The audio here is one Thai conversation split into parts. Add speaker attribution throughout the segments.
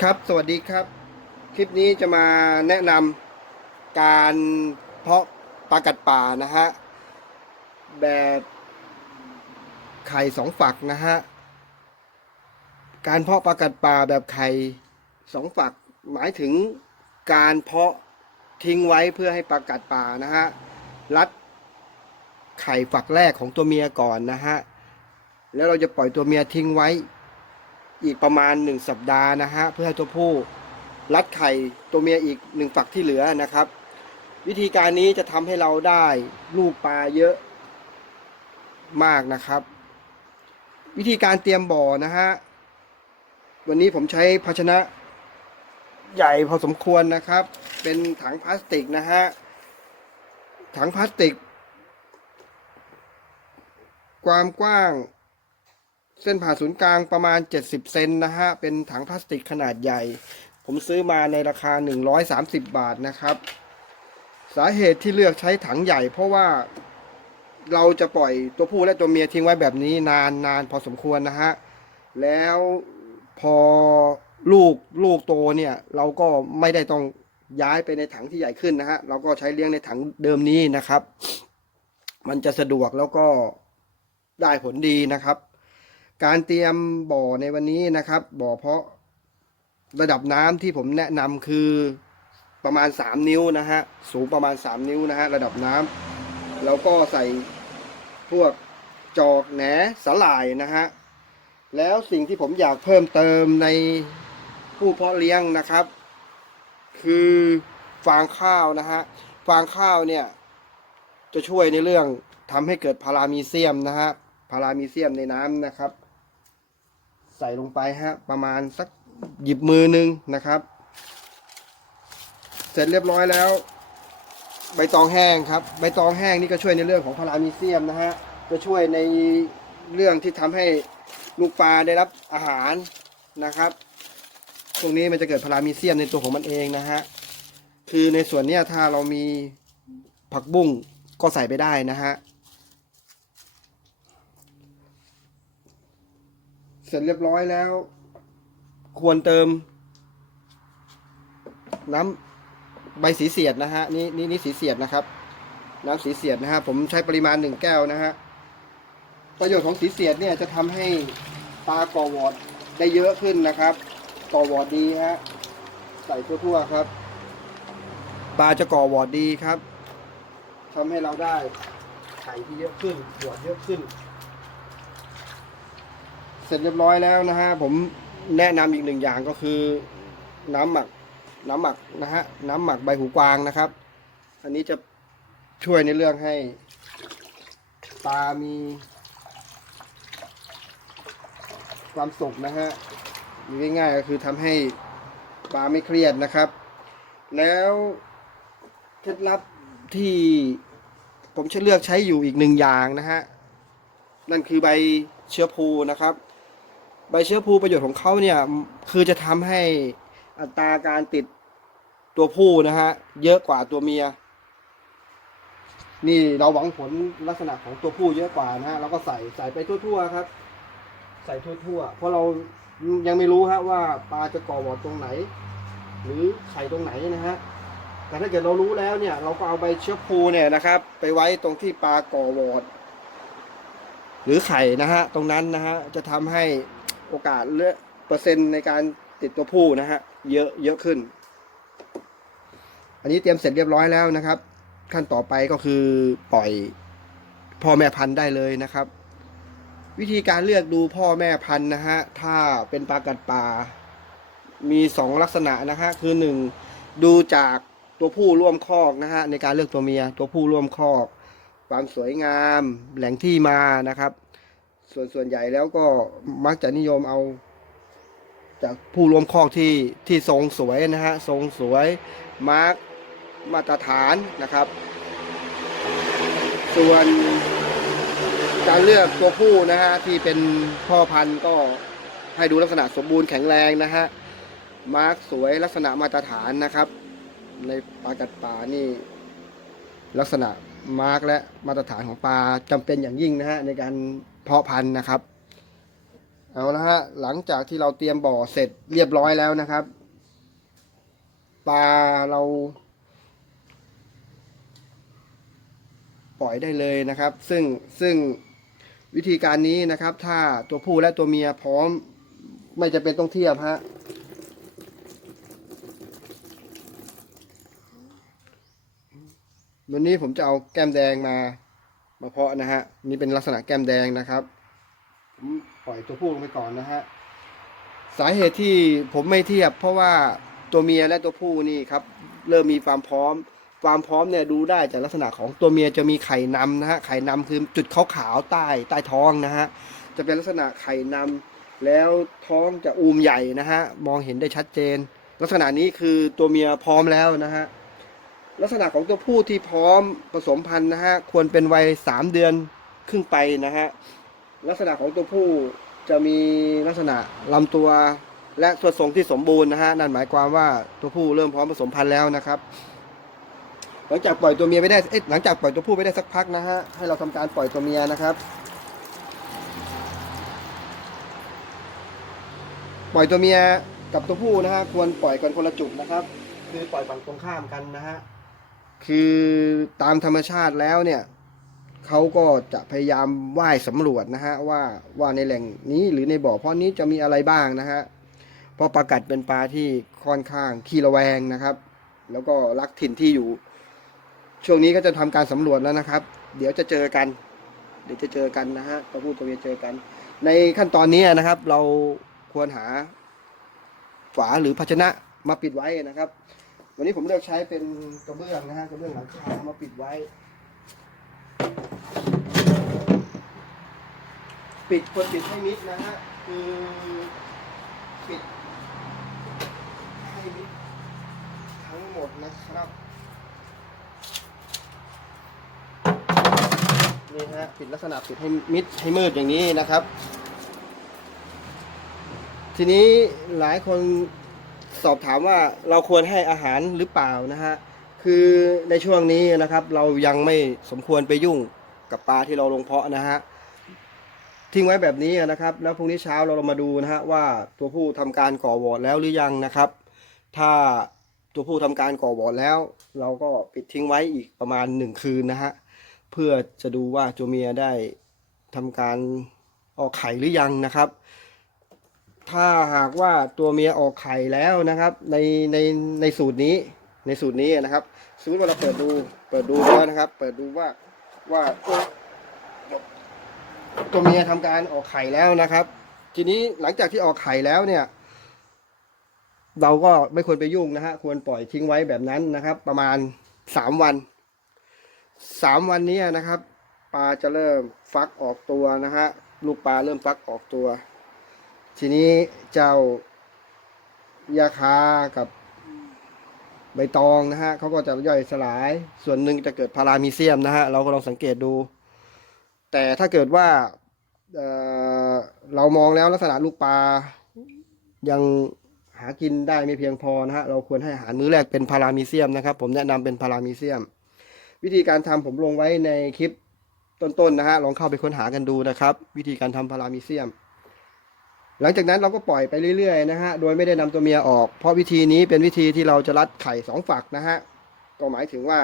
Speaker 1: ครับ สวัสดีครับ คลิปนี้จะมาแนะนำการเพาะปลากัดป่านะฮะ แบบไข่สองฝักนะฮะ การเพาะปลากัดป่าแบบไข่สองฝัก หมายถึงการเพาะทิ้งไว้เพื่อให้ปลากัดป่านะฮะ รัดไข่ฝักแรกของตัวเมียก่อนนะฮะ แล้วเราจะปล่อยตัวเมียทิ้งไว้ อีกประมาณหนึ่งสัปดาห์นะฮะเพื่อให้ตัวผู้รัดไข่ตัวเมียอีกหนึ่งฝักที่เหลือนะครับ วิธีการนี้จะทำให้เราได้ลูกปลาเยอะมากนะครับ วิธีการเตรียมบ่อนะฮะวันนี้ผมใช้ภาชนะใหญ่พอสมควรนะครับ เป็นถังพลาสติกนะฮะถังพลาสติก ความกว้าง เส้นผ่าศูนย์กลางประมาณ 70 เซนนะฮะ เป็นถังพลาสติกขนาดใหญ่ ผมซื้อมาในราคา 130 บาทนะครับ สาเหตุที่เลือกใช้ถังใหญ่ เพราะว่าเราจะปล่อยตัวผู้และตัวเมียทิ้งไว้แบบนี้นานนานพอสมควรนะฮะ แล้วพอลูกลูกโตเนี่ย เราก็ไม่ได้ต้องย้ายไปในถังที่ใหญ่ขึ้นนะฮะ เราก็ใช้เลี้ยงในถังเดิมนี้นะครับ มันจะสะดวกแล้วก็ได้ผลดีนะครับ การเตรียมบ่อในวันนี้นะครับ บ่อเพาะระดับน้ำที่ผมแนะนำคือประมาณ 3 นิ้วนะฮะสูงประมาณ 3 นิ้วนะฮะระดับน้ำแล้วก็ใส่พวกจอกแหนสลายนะฮะแล้วสิ่งที่ผมอยากเพิ่มเติมในผู้เพาะเลี้ยงนะครับ คือฟางข้าวนะฮะฟางข้าวเนี่ยจะช่วยในเรื่องทำให้เกิดพารามีเซียมนะฮะพารามีเซียมในน้ำนะครับ ใส่ลงไปฮะประมาณสักหยิบมือหนึ่งนะครับ เสร็จเรียบร้อยแล้ว ใบตองแห้งครับใบตองแห้งนี่ก็ช่วยในเรื่องของพารามีเซียมนะฮะจะช่วยในเรื่องที่ทำให้ลูกปลาได้รับอาหารนะครับ ตรงนี้มันจะเกิดพารามีเซียมในตัวของมันเองนะฮะคือในส่วนนี้ถ้าเรามีผักบุ้งก็ใส่ไปได้นะฮะ สร็จเรียบร้อยแล้ว ควรเติม น้ำใบสีเสียดนะฮะนี่นี่นี่สีเสียดนะครับ น้ำสีเสียดนะฮะผมใช้ปริมาณหนึ่งแก้วนะฮะประโยชน์ของสีเสียดเนี่ยจะทำให้ปลาก่อวอดได้เยอะขึ้นนะครับก่อวอดดีฮะใส่ทั่วๆครับ ปลาจะก่อวอดดีครับทำให้เราได้ไข่ที่เยอะขึ้นวอดเยอะขึ้นเส ร็จเรียบร้อยแล้วนะฮะผมแนะนำอีกหนึ่งอย่างก็คือ น้ำหมัก น้ำหมักนะฮะน้ำหมักใบหูกวางนะครับ อันนี้จะช่วยในเรื่องให้ปลามี ความสุขนะฮะง่ายๆก็คือทำให้ปลาไม่เครียดนะครับ แล้วเคล็ดลับที่ผมจะเลือกใช้อยู่อีกหนึ่งอย่างนะฮะนั่นคือใบเชื้อพูนะครับ ใบเชื้อพูประโยชน์ของเขาเนี่ยคือจะทำให้อัตราการติดตัวผู้นะฮะเยอะกว่าตัวเมีย นี่เราหวังผลลักษณะของตัวผู้เยอะกว่านะฮะเราก็ใส่ใส่ไปทั่วๆครับ ใส่ทั่วๆเพราะเรายังไม่รู้ฮะว่าปลาจะก่อวอดตรงไหน หรือไข่ตรงไหนนะฮะแต่ถ้าเกิดเรารู้แล้วเนี่ย เราก็เอาใบเชื้อพูเนี่ยนะครับ ไปไว้ตรงที่ปลาก่อวอดหรือไข่นะฮะตรงนั้นนะฮะจะทำให้ โอกาสเลือเปอร์เซ็นต์ในการติดตัวผู้นะฮะเยอะเยอะขึ้น อันนี้เตรียมเสร็จเรียบร้อยแล้วนะครับ ขั้นต่อไปก็คือปล่อยพ่อแม่พันธุ์ได้เลยนะครับ วิธีการเลือกดูพ่อแม่พันธุ์นะฮะถ้าเป็นปลากัดป่ามีสองลักษณะนะฮะคือหนึ่งดูจากตัวผู้ร่วมคอกนะฮะในการเลือกตัวเมีย ตัวผู้ร่วมคอก ความสวยงาม แหล่งที่มานะครับ ส่วนส่วนใหญ่แล้วก็มักจะนิยมเอา จากผู้รวมคอกที่ที่ทรงสวยนะฮะทรงสวยมาร์กมาตรฐานนะครับ ส่วนการเลือกตัวผู้นะฮะที่เป็นพ่อพันธุ์ก็ให้ดูลักษณะสมบูรณ์แข็งแรงนะฮะมาร์กสวยลักษณะมาตรฐานนะครับ ในปลากัดป่านี่ ลักษณะมาร์กและมาตรฐานของปลาจำเป็นอย่างยิ่งนะฮะในการ เพาะพันธุ์นะครับ เอาละฮะหลังจากที่เราเตรียมบ่อเสร็จเรียบร้อยแล้วนะครับปลาเรา ปล่อยได้เลยนะครับ ซึ่งซึ่งวิธีการนี้นะครับ ถ้าตัวผู้และตัวเมียพร้อม ไม่จะเป็นต้องเทียบฮะวันนี้ผมจะเอาแก้มแดงมา มาเพาะนะฮะนี่เป็นลักษณะแก้มแดงนะครับผมปล่อยตัวผู้ลงไปก่อนนะฮะสาเหตุที่ผมไม่เทียบ เพราะว่าตัวเมียและตัวผู้นี่ครับเริ่มมีความพร้อม ความพร้อมเนี่ยดูได้จากลักษณะของตัวเมียจะมีไข่นำนะฮะไข่นำคือจุดขาวๆใต้ใต้ท้องนะฮะจะเป็นลักษณะไข่นำแล้วท้องจะอูมใหญ่นะฮะมองเห็นได้ชัดเจน ลักษณะนี้คือตัวเมียพร้อมแล้วนะฮะ ลักษณะของตัวผู้ที่พร้อมผสมพันธุ์นะฮะควรเป็นวัยสามเดือนครึ่งไปนะฮะลักษณะของตัวผู้จะมีลักษณะลำตัวและส่วนทรงที่สมบูรณ์นะฮะนั่นหมายความว่าตัวผู้เริ่มพร้อมผสมพันธุ์แล้วนะครับ หลังจากปล่อยตัวเมียไปได้เอ๊ะหลังจากปล่อยตัวผู้ไปได้สักพักนะฮะให้เราทำการปล่อยตัวเมียนะครับ ปล่อยตัวเมียกับตัวผู้นะฮะควรปล่อยกันคนละจุดนะครับ คือปล่อยฝั่งตรงข้ามกันนะฮะ คือตามธรรมชาติแล้วเนี่ยเขาก็จะพยายามว่ายสำรวจนะฮะว่าว่าในแหล่งนี้หรือในบ่อเพาะนี้จะมีอะไรบ้างนะฮะเพราะปลากัดเป็นปลาที่ค่อนข้างขี้ระแวงนะครับ แล้วก็รักถิ่นที่อยู่ ช่วงนี้ก็จะทำการสำรวจแล้วนะครับ เดี๋ยวจะเจอกัน เดี๋ยวจะเจอกันนะฮะตัวผู้ตัวเมียเจอกัน ในขั้นตอนนี้นะครับ เราควรหาฝาหรือภาชนะมาปิดไว้นะครับ วันนี้ผมเลือกใช้เป็นกระเบื้องนะฮะกระเบื้องหลังคามาปิดไว้ ปิดควรปิดให้มิดนะฮะคือปิดให้มิดทั้งหมดนะครับนี่ฮะปิดลักษณะปิดให้มิดให้มืดอย่างนี้นะครับ ทีนี้หลายคน สอบถามว่าเราควรให้อาหารหรือเปล่านะฮะคือในช่วงนี้นะครับเรายังไม่สมควรไปยุ่งกับปลาที่เราลงเพาะนะฮะทิ้งไว้แบบนี้นะครับ แล้วพรุ่งนี้เช้าเราเรามาดูนะฮะว่าตัวผู้ทำการก่อวอร์ดแล้วหรือยังนะครับ ถ้าตัวผู้ทำการก่อวอร์ดแล้ว เราก็ปิดทิ้งไว้อีกประมาณหนึ่งคืนนะฮะเพื่อจะดูว่าตัวเมียได้ทำการออกไข่หรือยังนะครับ ถ้าหากว่าตัวเมียออกไข่แล้วนะครับ ในในในสูตรนี้ในสูตรนี้นะครับสมมติว่าเราเปิดดูเปิดดูแล้วนะครับ เปิดดูว่าว่าตัวตัวเมียทำการออกไข่แล้วนะครับ ทีนี้หลังจากที่ออกไข่แล้วเนี่ย เราก็ไม่ควรไปยุ่งนะฮะควรปล่อยทิ้งไว้แบบนั้นนะครับ ประมาณสามวันสามวันนี้นะครับ ปลาจะเริ่มฟักออกตัวนะฮะลูกปลาเริ่มฟักออกตัว ทีนี้เจ้ายาคากับใบตองนะฮะเขาก็จะย่อยสลาย ส่วนหนึ่งจะเกิดพารามีเซียมนะฮะ เราก็ลองสังเกตดู แต่ถ้าเกิดว่าเเรามองแล้วลักษณะลูกปลายังหากินได้ไม่เพียงพอนะฮะ เราควรให้อาหารมื้อแรกเป็นพารามีเซียมนะครับ ผมแนะนำเป็นพารามีเซียม วิธีการทำผมลงไว้ในคลิปต้นๆนะฮะ ลองเข้าไปค้นหากันดูนะครับ วิธีการทำพารามีเซียม หลังจากนั้นเราก็ปล่อยไปเรื่อยๆนะฮะ โดยไม่ได้นำตัวเมียออก เพราะวิธีนี้เป็นวิธีที่เราจะรัดไข่สองฝักนะฮะ ก็หมายถึงว่า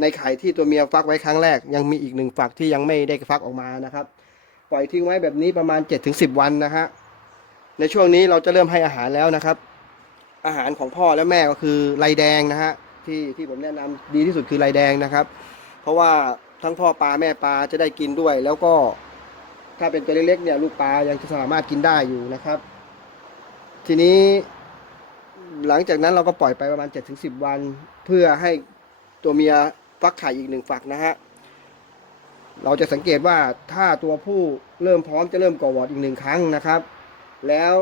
Speaker 1: ในไข่ที่ตัวเมียฟักไว้ครั้งแรก ยังมีอีกหนึ่งฝักที่ยังไม่ได้ฟักออกมานะครับ ปล่อยทิ้งไว้แบบนี้ประมาณ7จถึงสิวันนะฮะ ในช่วงนี้เราจะเริ่มให้อาหารแล้วนะครับ อาหารของพ่อและแม่ก็คือไรแดงนะฮะ ที่ที่ผมแนะนำดีที่สุดคือไรแดงนะครับ เพราะว่าทั้งพ่อปลาแม่ปลาจะได้กินด้วย แล้วก็ ถ้าเป็นตัวเล็กๆเนี่ยลูกปลายังจะสามารถกินได้อยู่นะครับ ทีนี้หลังจากนั้นเราก็ปล่อยไปประมาณ7จถึงสิวัน เพื่อให้ตัวเมียฟักไข่อีกหนึ่งฝักนะฮะเราจะสังเกตว่าถ้าตัวผู้เริ่มพร้อมจะเริ่มก่อวอร์ดอีกหนึ่งครั้งนะครับ แล้ว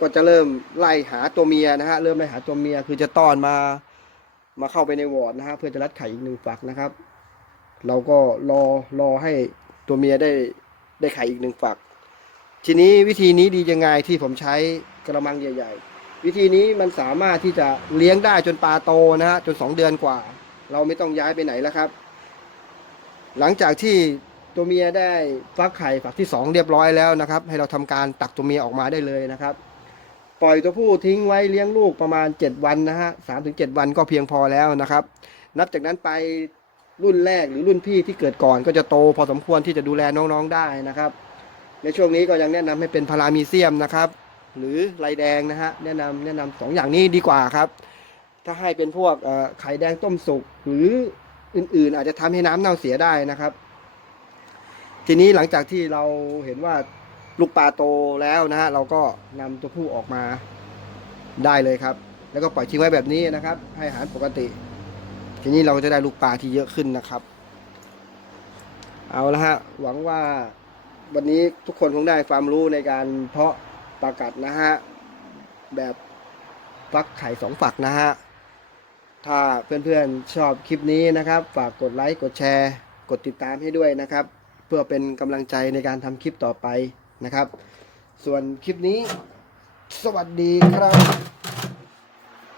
Speaker 1: ก็จะเริ่มไล่หาตัวเมียนะฮะเริ่มไล่หาตัวเมียคือจะต้อนมามาเข้าไปในวอร์ดนะฮะเพื่อจะรัดไข่อีกหนึ่งฝักนะครับ เราก็รอรอให้ตัวเมียได้ ได้ไข่อีกหนึ่งฝัก ทีนี้วิธีนี้ดียังไงที่ผมใช้กระมังใหญ่ ๆ วิธีนี้มันสามารถที่จะเลี้ยงได้จนปลาโตนะฮะจนสองเดือนกว่า เราไม่ต้องย้ายไปไหนแล้วครับ หลังจากที่ตัวเมียได้ฟักไข่ฝักที่สองเรียบร้อยแล้วนะครับ ให้เราทำการตักตัวเมียออกมาได้เลยนะครับ ปล่อยตัวผู้ทิ้งไว้เลี้ยงลูกประมาณ 7 วันนะฮะสามถึงเวันก็เพียงพอแล้วนะครับ นับจากนั้นไป รุ่นแรกหรือรุ่นพี่ที่เกิดก่อนก็จะโตพอสมควรที่จะดูแลน้องๆได้นะครับ ในช่วงนี้ก็ยังแนะนำให้เป็นพารามีเซียมนะครับ หรือลายแดงนะฮะแนะนำแนะนำสองอย่างนี้ดีกว่าครับ ถ้าให้เป็นพวกไข่แดงต้มสุกหรืออื่นๆ อาจจะทำให้น้ำเน่าเสียได้นะครับ ทีนี้หลังจากที่เราเห็นว่าลูกปลาโตแล้วนะฮะเราก็นำตัวผู้ออกมาได้เลยครับ แล้วก็ปล่อยทิ้งไว้แบบนี้นะครับ ให้อาหารปกติ ทีนี้เราจะได้ลูกปลาที่เยอะขึ้นนะครับ เอาละฮะหวังว่าวันนี้ทุกคนคงได้ความรู้ในการเพาะปลากัดนะฮะแบบฟักไข่สองฝักนะฮะถ้าเพื่อนๆชอบคลิปนี้นะครับ ฝากกดไลค์กดแชร์ กดติดตามให้ด้วยนะครับ เพื่อเป็นกำลังใจในการทำคลิปต่อไปนะครับ ส่วนคลิปนี้ สวัสดีครับ